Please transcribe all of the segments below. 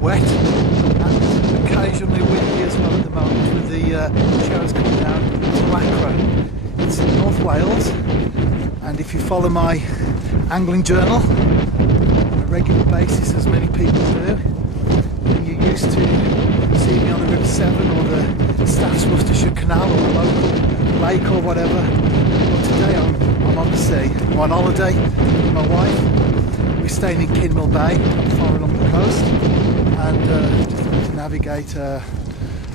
wet and occasionally windy as well at the moment, with the showers coming down to Llacra. It's in North Wales, and if you follow my angling journal on a regular basis, as many people do, then you used to see me on the River Severn or the Staffs Worcestershire Canal or the local lake or whatever. Well, today I'm on the sea. I'm on holiday with my wife. We're staying in Kinmel Bay, far along the coast, and just about to navigate a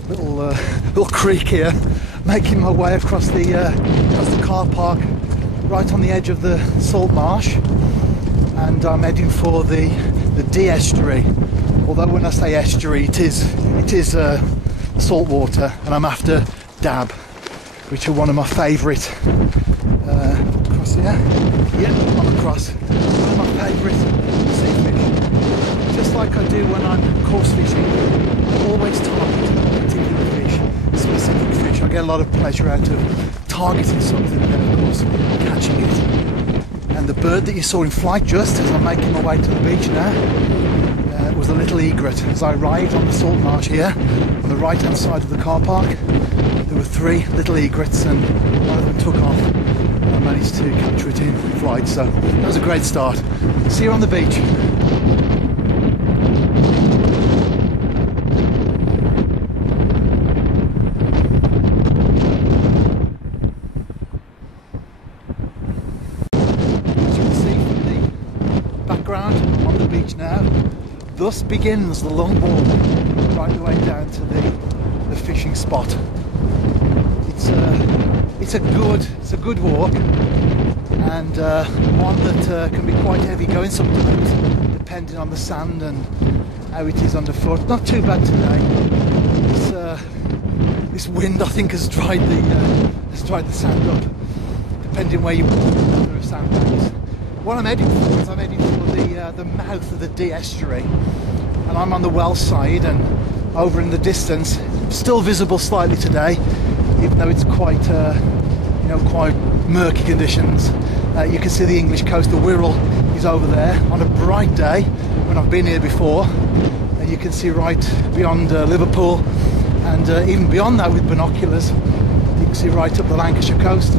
little creek here, making my way across the car park right on the edge of the salt marsh, and I'm heading for the Dee estuary. Although when I say estuary, it is salt water, and I'm after dab, which are one of my favourite. Across here, yeah, I'm across. One of my favourite sea fish. Just like I do when I'm coarse fishing, I always target a particular fish, a specific fish. I get a lot of pleasure out of targeting something and then of course catching it. And the bird that you saw in flight just as I'm making my way to the beach now was a little egret. As I arrived on the salt marsh here, on the right hand side of the car park, there were 3 little egrets, and one of them took off. I managed to capture it in flight, so that was a great start. See you on the beach. As you can see from the background, I'm on the beach now. Thus begins the long walk right the way down to the fishing spot. It's a good walk, and one that can be quite heavy going sometimes, depending on the sand and how it is underfoot. Not too bad today. This wind, I think, has dried the sand up, depending where you walk. There are sandbanks. What I'm heading for is the mouth of the Dee estuary, and I'm on the well side, and over in the distance, still visible slightly today, even though it's quite quite murky conditions. You can see the English coast. The Wirral is over there on a bright day when I've been here before, and you can see right beyond Liverpool, and even beyond that with binoculars you can see right up the Lancashire coast.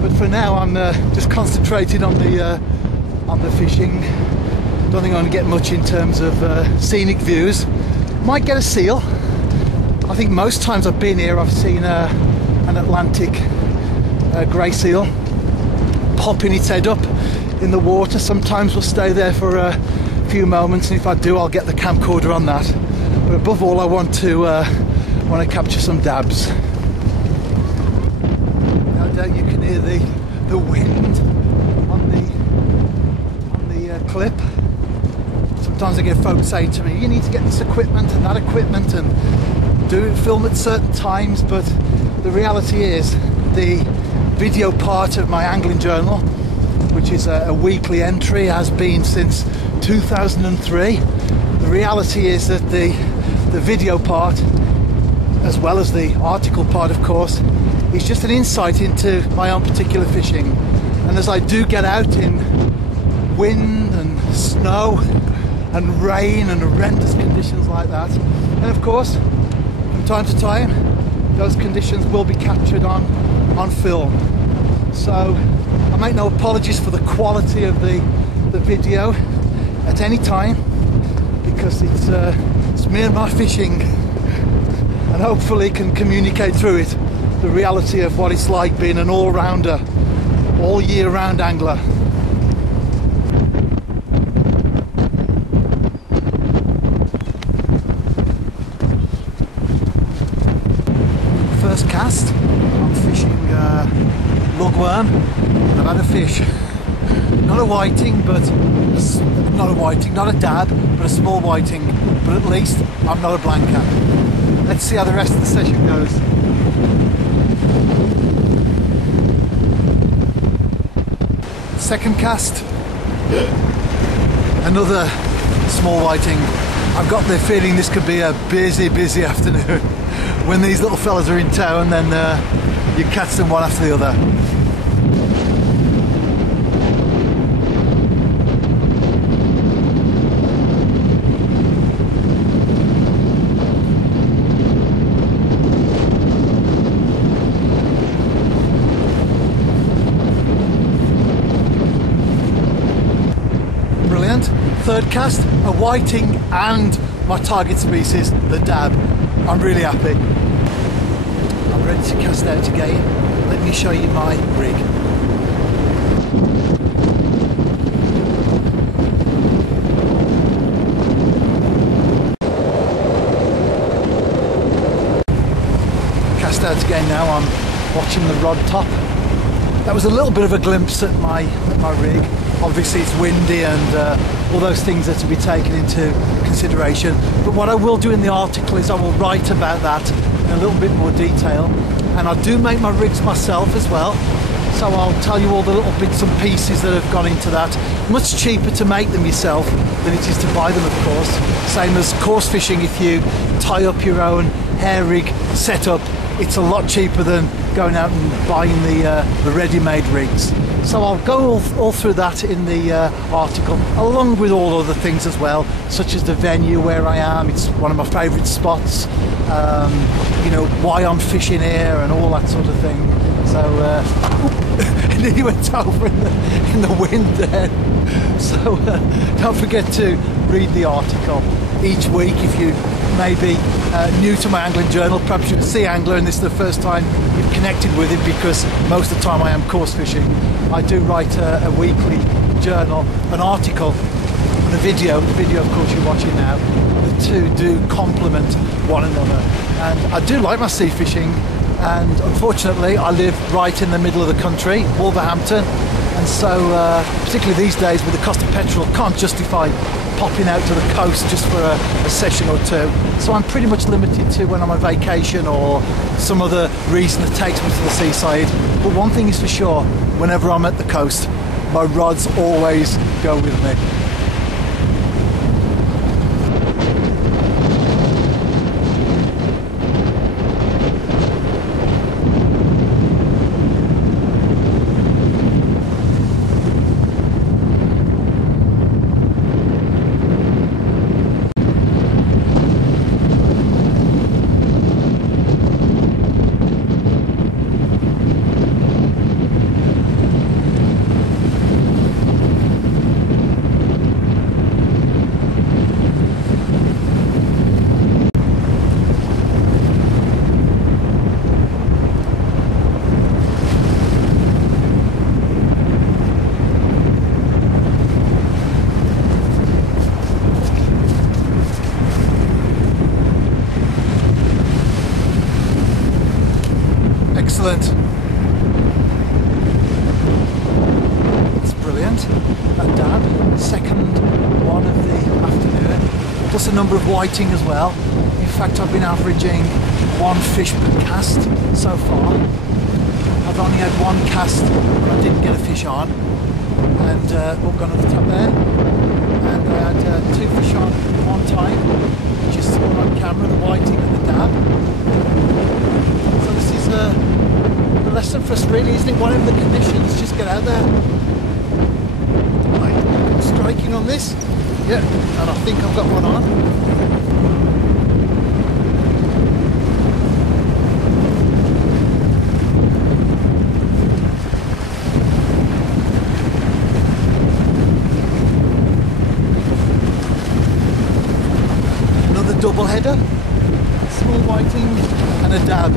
But for now I'm just concentrated on the fishing. Don't think I'm going to get much in terms of scenic views. Might get a seal. I think most times I've been here I've seen an Atlantic grey seal popping its head up in the water. Sometimes we'll stay there for a few moments, and if I do I'll get the camcorder on that. But above all I want to capture some dabs. No doubt you can hear the wind on the clip. Sometimes I get folks saying to me, you need to get this equipment and that equipment and film at certain times, but the reality is the video part of my angling journal, which is a weekly entry, has been since 2003. The reality is that the video part, as well as the article part of course, is just an insight into my own particular fishing. And as I do get out in wind and snow and rain and horrendous conditions like that, and of course from time to time those conditions will be captured on film. So I make no apologies for the quality of the video at any time, because it's me and my fishing, and hopefully can communicate through it the reality of what it's like being an all-rounder, all year round angler. First cast, I'm fishing lugworm, and I've had a fish, not a whiting, not a dab, but a small whiting, but at least I'm not a blanker. Let's see how the rest of the session goes. Second cast, another small whiting. I've got the feeling this could be a busy afternoon. When these little fellas are in tow, and then you catch them one after the other. third cast, a whiting and my target species, the dab. I'm really happy. I'm ready to cast out again. Let me show you my rig. Cast out again now. I'm watching the rod top. That was a little bit of a glimpse at my rig. Obviously it's windy and all those things are to be taken into consideration. But what I will do in the article is I will write about that in a little bit more detail. And I do make my rigs myself as well. So I'll tell you all the little bits and pieces that have gone into that. Much cheaper to make them yourself than it is to buy them, of course. Same as coarse fishing, if you tie up your own hair rig setup, it's a lot cheaper than going out and buying the ready-made rigs. So I'll go all through that in the article, along with all other things as well, such as the venue where I am. It's one of my favourite spots. You know, why I'm fishing here and all that sort of thing. So it nearly went over in the wind there. So don't forget to read the article each week. If you may be new to my angling journal, perhaps you're a sea angler and this is the first time you've connected with it, because most of the time I am coarse fishing. I do write a weekly journal, an article and a video. The video, of course, you're watching now. The two do complement one another. And I do like my sea fishing, and unfortunately I live right in the middle of the country, Wolverhampton, and so particularly these days with the cost of petrol, can't justify popping out to the coast just for a session or two. So I'm pretty much limited to when I'm on vacation or some other reason that takes me to the seaside. But one thing is for sure, whenever I'm at the coast, my rods always go with me. Excellent. It's brilliant. That dab, second one of the afternoon, plus a number of whiting as well. In fact, I've been averaging one fish per cast so far. I've only had one cast when I didn't get a fish on, and gone on the top there. And I had two fish on one time, which you saw on camera, the whiting and the dab. So this is a lesson for us really, isn't it? Whatever the conditions, just get out there. Right, striking on this. Yeah, and I think I've got one on. Another double header, small whiting and a dab.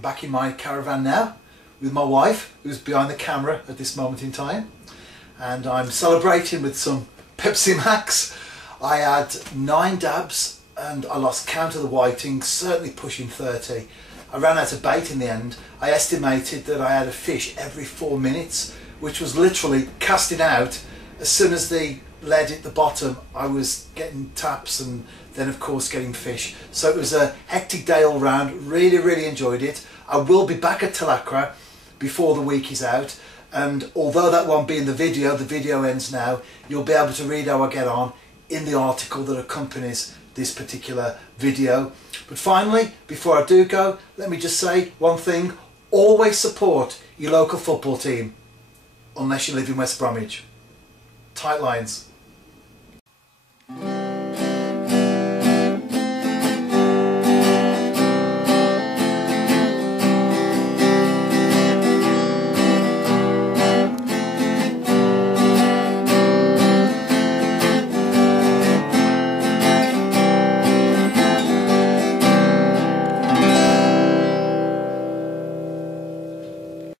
Back in my caravan now with my wife, who's behind the camera at this moment in time, and I'm celebrating with some Pepsi Max. I had 9 dabs and I lost count of the whiting, certainly pushing 30, I ran out of bait in the end. I estimated that I had a fish every 4 minutes, which was literally casting out. As soon as the lead hit the bottom, I was getting taps and then of course getting fish. So it was a hectic day all round. Really enjoyed it. I will be back at Tlaacra before the week is out, and although that won't be in the video ends now, you'll be able to read how I get on in the article that accompanies this particular video. But finally, before I do go, let me just say one thing: always support your local football team, unless you live in West Bromwich. Tight lines.